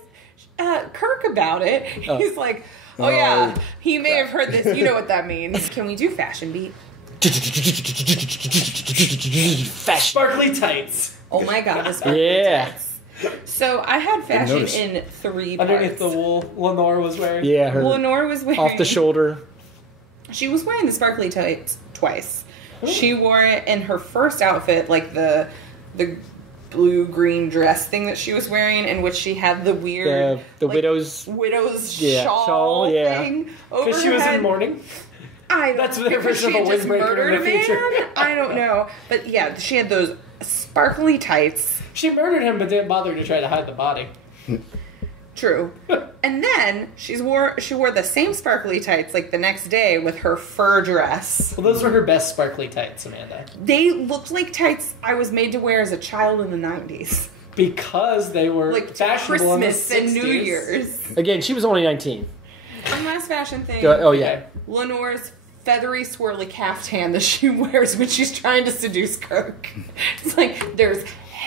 Kirk about it. He's like, yeah, he may have heard this. You know what that means. Can we do fashion beat? Sparkly tights. Oh my god, the sparkly tights. So I had fashion in 3 parts. Underneath the wool Lenore was wearing. Yeah, Lenore was wearing. Off the shoulder. She was wearing the sparkly tights twice. Ooh. She wore it in her first outfit, like the blue-green dress thing that she was wearing, in which she had the weird... The widow's shawl thing over her because she was in mourning? That's their version of a windbreaker in the future. I don't know. But yeah, she had those sparkly tights. She murdered him but didn't bother to try to hide the body. True. And then she wore the same sparkly tights like the next day with her fur dress. Well, those were her best sparkly tights, Amanda. They looked like tights I was made to wear as a child in the 90s. Because they were like fashionable Christmas in the 60s. and New Year's. Again, she was only 19. One last fashion thing. Oh, yeah. Lenore's feathery, swirly caftan that she wears when she's trying to seduce Kirk. It's like there's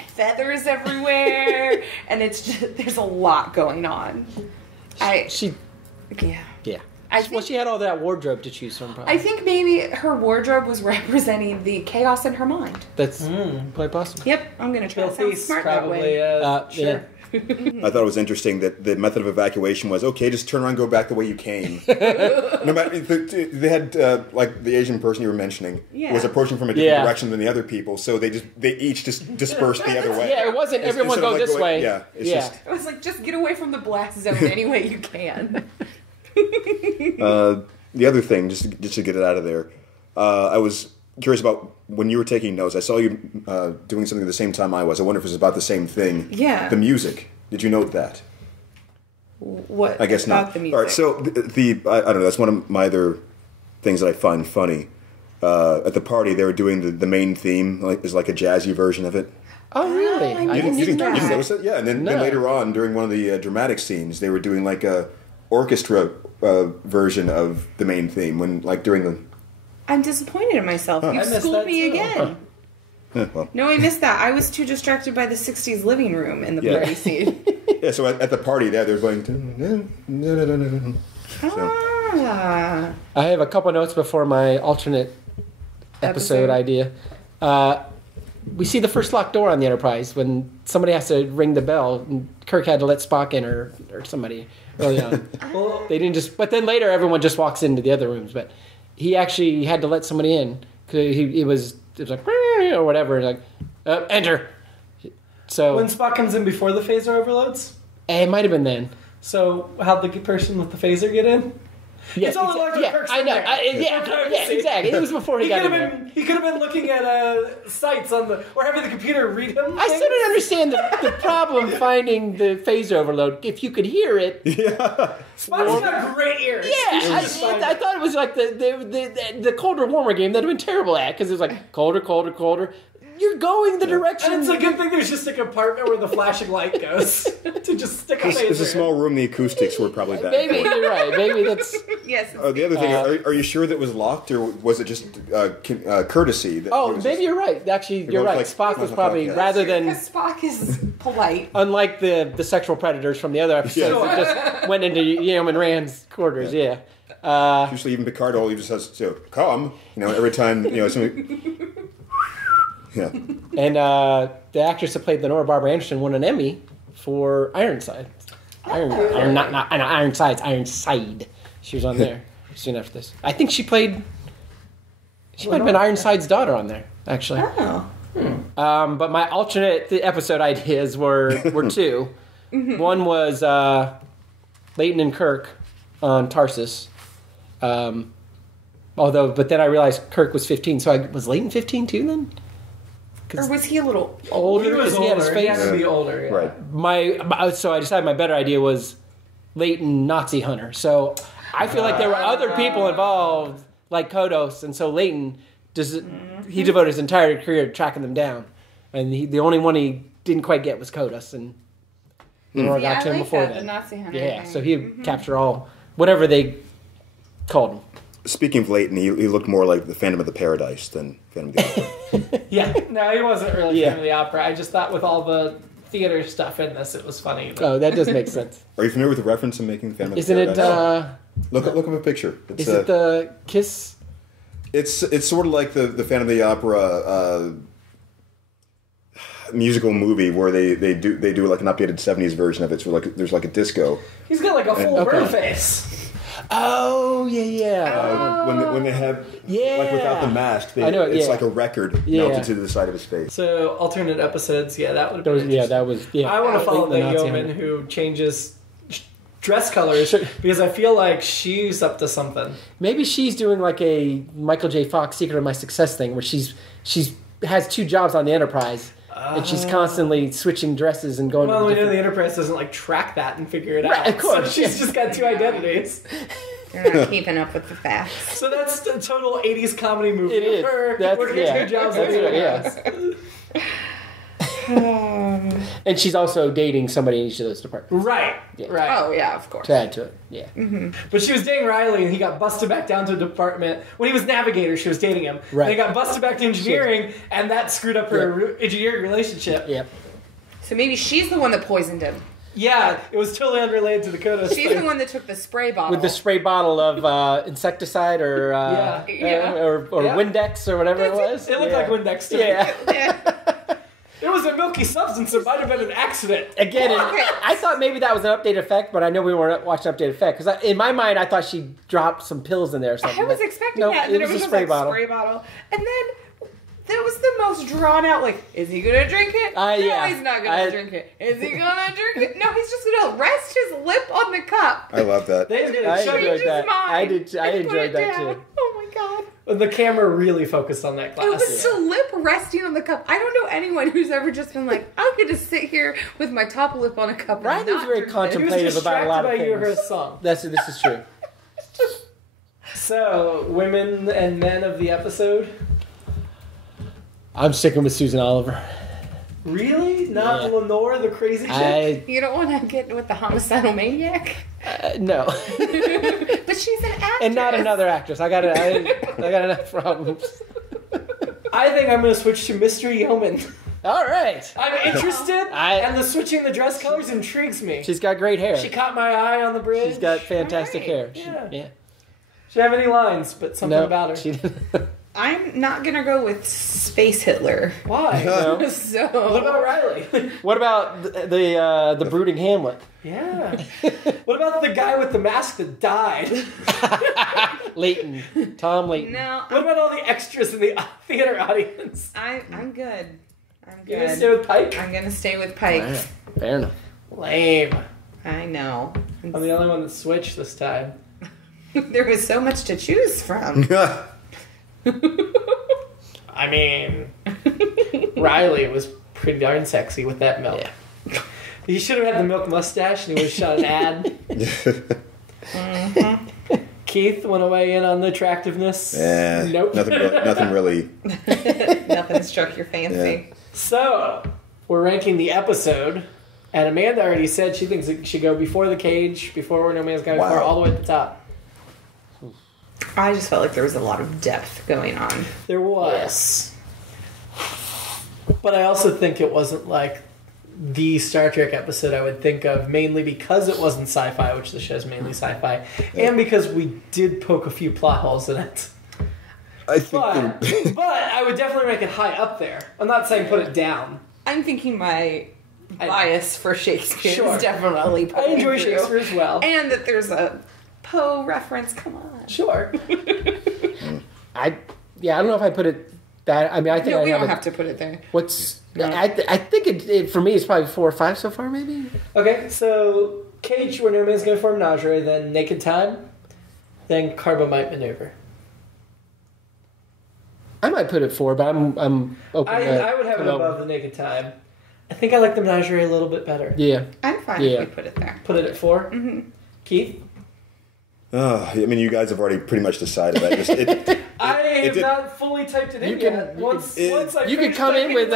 feathers everywhere, and it's just there's a lot going on. Yeah. She had all that wardrobe to choose from. Probably. I think maybe her wardrobe was representing the chaos in her mind. That's quite possible. Yep, I'm gonna try to sound smart probably, that way. Sure. Yeah. I thought it was interesting that the method of evacuation was, okay, just turn around and go back the way you came. No matter, they had, like the Asian person you were mentioning, was approaching from a different direction than the other people, so they each just dispersed the other way. Yeah, it wasn't everyone go this way. Yeah, It was like, just get away from the blast zone any way you can. The other thing, just to get it out of there, I was curious about when you were taking notes. I saw you doing something at the same time I was. I wonder if it was about the same thing. Yeah. The music. Did you note that? What? I guess about not. The music? All right. So I don't know. That's one of my other things that I find funny. At the party, they were doing the main theme, is like a jazzy version of it. Oh, really? I didn't notice it? Yeah, and then later on, during one of the dramatic scenes, they were doing like a orchestra version of the main theme during the. I'm disappointed in myself. You schooled me again. Well. No, I missed that. I was too distracted by the 60s living room in the party scene. Yeah, so at the party there, they're going. Ah. I have a couple notes before my alternate episode idea. We see the first locked door on the Enterprise when somebody has to ring the bell, and Kirk had to let Spock in or somebody early on. They didn't just, but then later everyone just walks into the other rooms. But he actually had to let somebody in because it was like or whatever, like enter. So when Spock comes in before the phaser overloads? It might have been then. So how'd the person with the phaser get in? Yeah, it's only like Kirk's I know. there. Exactly. It was before he got in there. He could have been looking at sites or having the computer read him. I still didn't understand the problem finding the phase overload. If you could hear it, Spock's got great ears. Yeah, I thought it was like the colder warmer game that I've been terrible at because it was like colder, colder, colder. You're going the direction. And it's a good thing there's just a compartment where the flashing light goes to just stick a phaser. It's a small room. The acoustics were probably bad. Maybe you're right. Maybe that's. Yes. The other thing, are you sure that was locked, or was it just courtesy? Maybe you're right. Actually, you're right. Spock was probably rather than because Spock is polite. Unlike the sexual predators from the other episodes, that just went into Yeoman Rand's quarters. Yeah. Usually, even Picard just says, "So come," every time somebody. Yeah. And the actress that played Lenore Barbara Anderson won an Emmy for Ironside. Not Ironsides, Ironside. She was on there soon after this. I think she might have been Ironside's daughter on there, actually. Oh. But my alternate episode ideas were two. One was Leighton and Kirk on Tarsus. But then I realized Kirk was 15, so was Leighton 15 too then? Or was he a little older? He was older. He had his face. He had to be older. Yeah. Right. So I decided my better idea was Leighton Nazi hunter. So I feel like there were other people involved, like Kodos, and so Leighton he devoted his entire career to tracking them down, and the only one he didn't quite get was Kodos, and Nora got to him before that. The Nazi hunter. Yeah, so he captured all whatever they called him. Speaking of Leighton, he looked more like the Phantom of the Paradise than Phantom of the Opera. Yeah, no, he wasn't really Phantom of the Opera. I just thought with all the theater stuff in this, it was funny. Oh, that does make sense. Are you familiar with the reference in making the Phantom of the Paradise? Isn't it? Look up a picture. Is it the kiss? It's sort of like the Phantom of the Opera musical movie where they do like an updated 70s version of it. So there's like a disco. He's got like a full bird face. Oh yeah. When they have like without the mask, it's like a record melted to the side of his face. So alternate episodes, that would have been that was I want to follow the yeoman who changes dress colors because I feel like she's up to something. Maybe she's doing like a Michael J. Fox Secret of My Success thing where she's has two jobs on the Enterprise. and she's constantly switching dresses and going. Well, we know the Enterprise doesn't track that and figure it out. Of course, so she's just got two identities. You're not keeping up with the facts. So that's the total 80s comedy movie. It is. Her That's, working two jobs. And she's also dating somebody in each of those departments. Right. Yeah. Right. Oh, yeah, of course. To add to it, yeah. Mm-hmm. But she was dating Riley, and he got busted back down to a department. When he was navigator, she was dating him. Right. And he got busted back to engineering, and that screwed up her engineering relationship. Yep. So maybe she's the one that poisoned him. Yeah, it was totally unrelated to the Kodos She's the one that took the spray bottle. With the spray bottle of insecticide or Windex or whatever it was. It looked like Windex to me. Yeah. It was a milky substance. It might have been an accident. Again, I thought maybe that was an updated effect, but I know we weren't watching updated effect. Because in my mind, I thought she dropped some pills in there or something. I was expecting that. And then it was just spray bottle. And then that was the most drawn out, is he going to drink it? No, he's not going to drink it. Is he going to drink it? No, he's just going to rest his lip on the cup. I love that. I enjoyed that. I enjoyed that too. Oh my god. The camera really focused on that glass. It was the lip resting on the cup. I don't know anyone who's ever just been like, I'm going to sit here with my top lip on a cup. Ryan is very contemplative about a lot of things. He was distracted by song. This is true. So, women and men of the episode? I'm sticking with Susan Oliver. Really? Not Lenore, the crazy chick? You don't want to get with the homicidal maniac? No. But she's an actress. And not another actress. I got enough problems. I think I'm going to switch to Mystery Yeoman. All right. I'm interested, and the switching the dress colors intrigues me. She's got great hair. She caught my eye on the bridge. She's got fantastic hair. Yeah. She have any lines, but something about her. She didn't. I'm not gonna go with Space Hitler. Why? No. So what about Riley? What about the brooding Hamlet? Yeah. What about the guy with the mask that died? Leighton. Tom Leighton. No. What about all the extras in the theater audience? I'm good. You gonna stay with Pike? I'm gonna stay with Pike. Right. Fair enough. Lame. I know. I'm the only one that switched this time. There was so much to choose from. I mean, Riley was pretty darn sexy with that milk. Yeah. He should have had the milk mustache and he would have shot an ad. Mm-hmm. Keith want to weigh in on the attractiveness? Yeah, nope. Nothing really. Nothing struck your fancy. Yeah. So, we're ranking the episode, and Amanda already said she thinks it should go before the cage, before Where No Man's Gone, before all the way at the top. I just felt like there was a lot of depth going on. There was. But I also think it wasn't like the Star Trek episode I would think of, mainly because it wasn't sci-fi, which the show's mainly sci-fi, and because we did poke a few plot holes in it. I think but I would definitely rank it high up there. I'm not saying put it down. I'm thinking my bias for Shakespeare is definitely I enjoy Shakespeare as well. And that there's a Poe reference, come on. Sure. I don't know if I put it that. I mean, I think we don't have to put it there. I think it for me it's probably 4 or 5 so far, maybe. Okay, so Cage, Where No Man's Gonna Form Nausea, then Naked Time, then Carbomite Maneuver. I might put it 4, but I'm open. I would have it above the Naked Time. I think I like the Menagerie a little bit better. Yeah. I'm fine if we put it there. Put it at 4? Mm-hmm. Keith? I mean, you guys have already pretty much decided that. I have not fully typed it in yet. You could come in with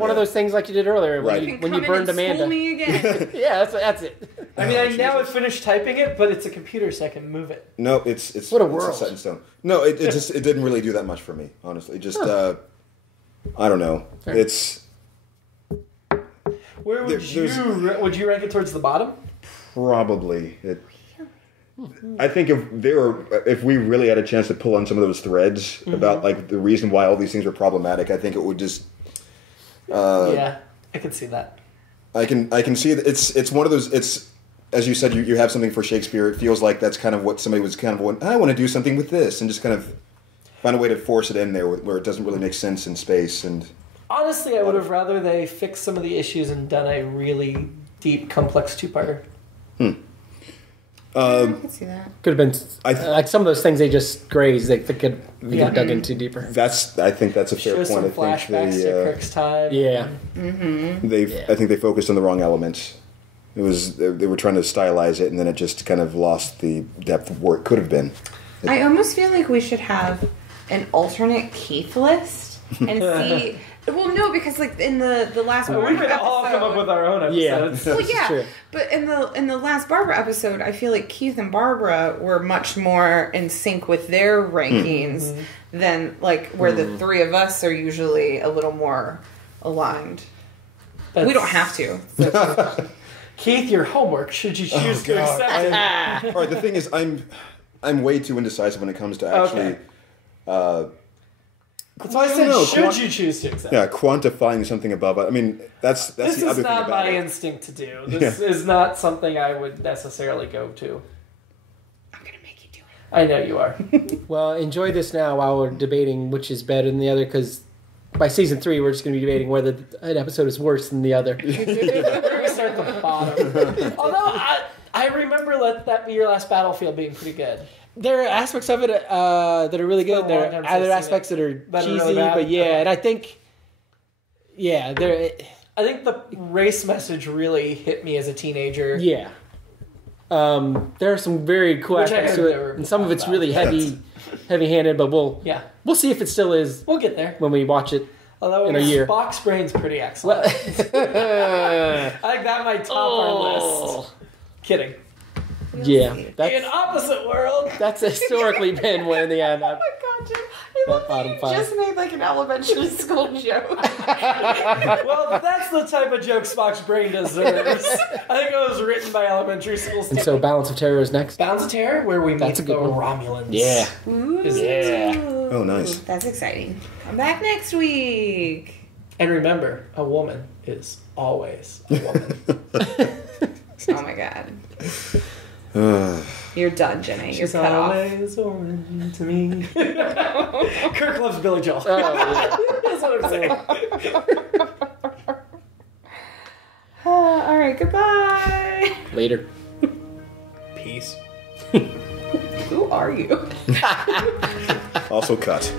one of those things like you did earlier when you burned Amanda. School me again. Yeah, that's it. I mean, I now have finished typing it, but it's a computer, so I can move it. No, it's what a world. It's set in stone. No, it didn't really do that much for me, honestly. Just I don't know. Fair. It's where would you rank it towards the bottom? Probably I think if we really had a chance to pull on some of those threads about like the reason why all these things are problematic, I think it would just. Yeah, I can see that. I can see that it's one of those. It's as you said, you have something for Shakespeare. It feels like that's kind of what somebody was kind of I want to do something with this and just kind of find a way to force it in there where it doesn't really make sense in space. And honestly, I would have rather they fixed some of the issues and done a really deep, complex two-parter. I could see that. Could have been like some of those things they just grazed. They could have dug into deeper. I think that's a fair Show some point. flashbacks to Kirk's time. Yeah. I think they focused on the wrong elements. It was they were trying to stylize it, and then it just kind of lost the depth of where it could have been. I almost feel like we should have an alternate Keith list and see. Well, no, because like in the last Barbara we could episode, all come up with our own episodes. well, yeah, true. but in the last Barbara episode, I feel like Keith and Barbara were much more in sync with their rankings than like where the three of us are usually a little more aligned. We don't have to. So Keith, your homework, should you choose to accept it. All right, the thing is, I'm way too indecisive when it comes to actually. That's why I said, should you choose to accept? Yeah, quantifying something above it. I mean, that's this the other is thing not about my it. instinct to do. This is not something I would necessarily go to. I'm gonna make you do it. I know you are. Well, enjoy this now while we're debating which is better than the other, because by season 3, we're just going to be debating whether an episode is worse than the other. We're going to start at the bottom. Although, I remember Let That Be Your Last Battlefield being pretty good. There are aspects of it that are really good. There are other aspects that are cheesy, really bad. but yeah, and I think, there. I think the race message really hit me as a teenager. Yeah. There are some very cool Which I aspects heard to they were it, and some of it's about. really heavy-handed, but we'll see if it still is We'll get there. when we watch it. Although in a year. Spock's brain's pretty excellent. I think that might top our list. Kidding. Yeah, In that's opposite world. historically been one of the Oh my god, Jim. I love bottom that you five. just made like an elementary school joke. Well, that's the type of joke Spock's brain deserves. I think it was written by elementary school And students. so Balance of Terror is next. Balance of Terror, where we meet That's a the good one. Romulans. Yeah. Ooh. Oh, nice. That's exciting. Come back next week. And remember, a woman is always a woman. Oh my god. You're done, Jenny. You're She's cut off. always a woman to me. Kirk loves Billy Joel. Oh, yeah. That's what I'm saying. All right, goodbye. Later. Peace. Who are you? Also cut.